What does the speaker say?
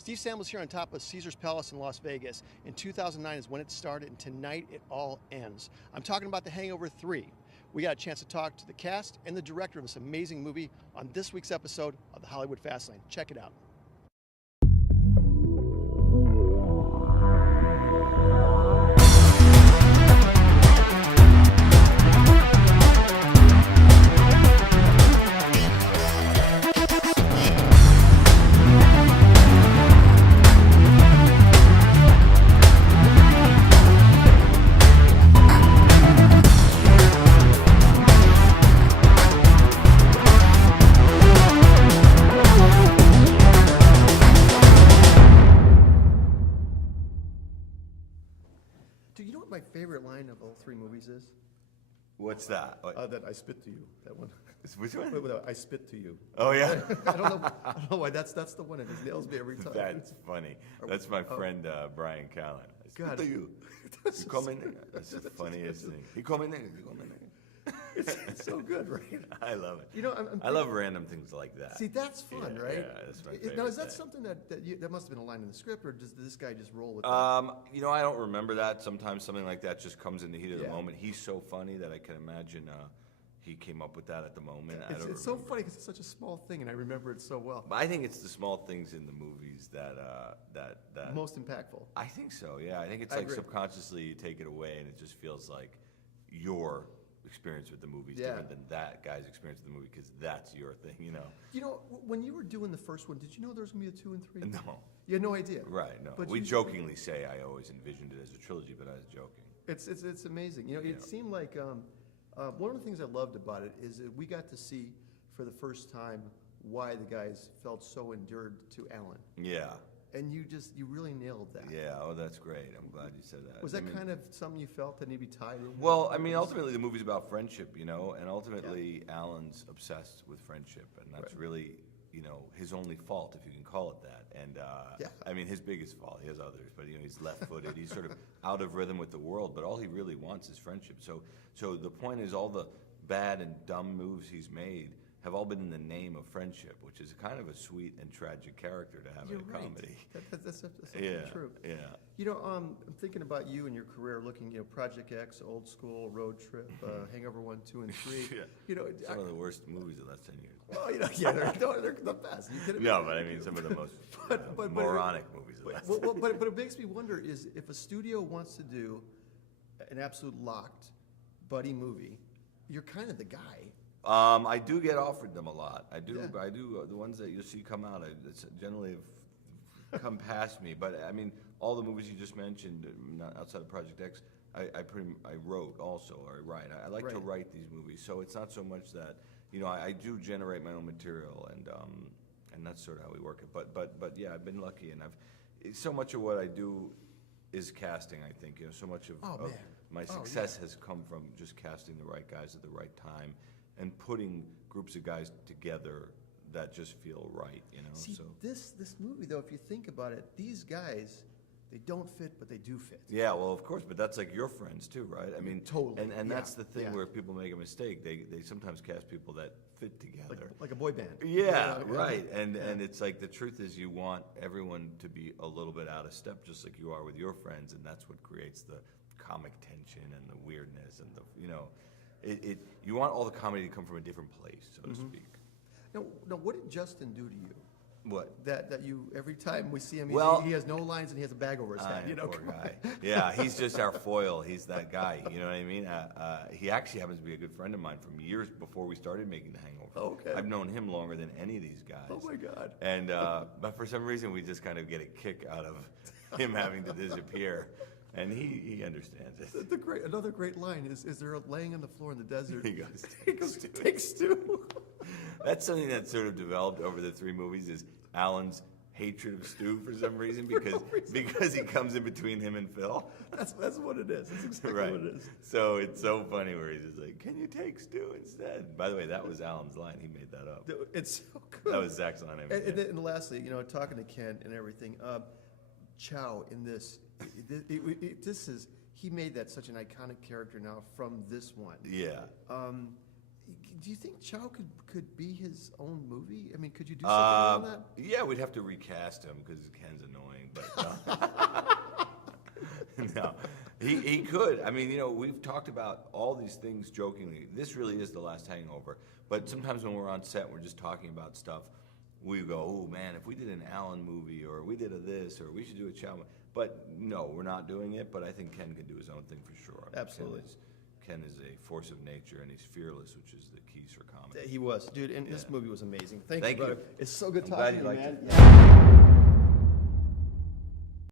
Steve Samuel's here on top of Caesar's Palace in Las Vegas. In 2009 is when it started, and tonight it all ends. I'm talking about The Hangover 3. We got a chance to talk to the cast and the director of this amazing movie on this week's episode of the Hollywood Fastlane. Check it out. Do you know what my favorite line of all three movies is? What's that? That I spit to you. That one. Which one? Wait, I spit to you. Oh yeah. I don't know why. That's the one that just nails me every time. That's funny. That's my friend Brian Callen. I spit to you. You come in there. That's the funniest thing. You come in there. You come in there. It's so good, right? I love it. You know, I love random things like that. See, that's fun, right? Yeah, that's my favorite Now, is that thing. something that must have been a line in the script, or does this guy just roll with that? I don't remember that. Sometimes something like that just comes in the heat of the Yeah. moment. He's so funny that I can imagine he came up with that at the moment. It's so funny because it's such a small thing, and I remember it so well. But I think it's the small things in the movies that Most impactful. I think so. Yeah, I think it's I like agree. subconsciously you take it away, and it just feels like your experience with the movie is Yeah. different than that guy's experience with the movie because that's your thing, you know. You know, when you were doing the first one, did you know there was going to be a 2 and 3? No. You had no idea. Right. No. But We you- jokingly say I always envisioned it as a trilogy, but I was joking. It's amazing. You know, it Yeah. seemed like one of the things I loved about it is that we got to see for the first time why the guys felt so endeared to Alan, Yeah. and you really nailed that. Yeah. Oh, that's great. I'm glad you said that. Was that kind of something you felt that needed to be tied in? Well, I mean, ultimately, the movie's about friendship, you know, and ultimately, Alan's obsessed with friendship, and that's Right. really, you know, his only fault, if you can call it that. And Yeah. I mean, his biggest fault. He has others, but you know, he's left-footed. He's sort of out of rhythm with the world. But all he really wants is friendship. So the point is, all the bad and dumb moves he's made have all been in the name of friendship, which is kind of a sweet and tragic character to have You're in a right. comedy. That's Yeah. true. Yeah. You know, I'm thinking about you and your career, looking, you know, Project X, Old School, Road Trip, Hangover 1, 2, and 3. Yeah. You know, Some of the worst movies of the last 10 years. well, you know, yeah, they're the best. You kidding me? No, but I mean some of the most But- moronic movies of the last. But it makes me wonder is if a studio wants to do an absolute locked buddy movie, you're kind of the guy. I do get offered them a lot. I do. Yeah. I do. The ones that you see come out, it's generally have come past me. But I mean, all the movies you just mentioned, not outside of Project X, I wrote also or I write. I like to Right. write these movies, so it's not so much that I do generate my own material and that's sort of how we work it. But yeah, I've been lucky, and so much of what I do is casting. I think so much of, Oh, of man. my Oh, success has come from just casting the right guys at the right time and putting groups of guys together that just feel right, See, so. this movie, though, if you think about it, these guys, they don't fit, but they do fit. Yeah, well, of course, but that's like your friends too, right? I mean, Totally, And yeah, that's the thing yeah. where people make a mistake. They sometimes cast people that fit together. Like a boy band. Yeah, Yeah. right. And it's like the truth is you want everyone to be a little bit out of step, just like you are with your friends, and that's what creates the comic tension and the weirdness and you want all the comedy to come from a different place, so to speak. Now, what did Justin do to you? What? That you every time we see him, Well- he has no lines and he has a bag over his head. Poor come on. guy. Yeah, he's just our foil. He's that guy. You know what I mean? He actually happens to be a good friend of mine from years before we started making The Hangover. Okay. I've known him longer than any of these guys. Oh my God. And but for some reason we just kind of get a kick out of him having to disappear, and he understands it. Another great line is they're laying on the floor in the desert. He goes, He goes, take stew. That's something that sort of developed over the three movies is Alan's hatred of Stu for some reason because he comes in between him and Phil. That's what it is. That's exactly Right. what it is. So it's so funny where he's just like, "Can you take Stu instead?" By the way, that was Alan's line. He made that up. It's so good. That was Zach's line. And lastly, talking to Ken and everything, Chow in this, he made that such an iconic character now from this one. Yeah. Do you think Chow could be his own movie? I mean, could you do something on that? Yeah, we'd have to recast him because Ken's annoying, but no, he could. I mean, we've talked about all these things jokingly. This really is the last Hangover. But sometimes when we're on set, we're just talking about stuff. We go, oh man, if we did an Allen movie, or we did this, or we should do a Chow. But no, we're not doing it. But I think Ken can do his own thing for sure. I mean, Absolutely. Ken is a force of nature, and he's fearless, which is the keys for comedy. He was, dude, and this movie was amazing. Thank you, Thank you. brother. It's so good I'm talking glad to you you, liked man. it. Yeah.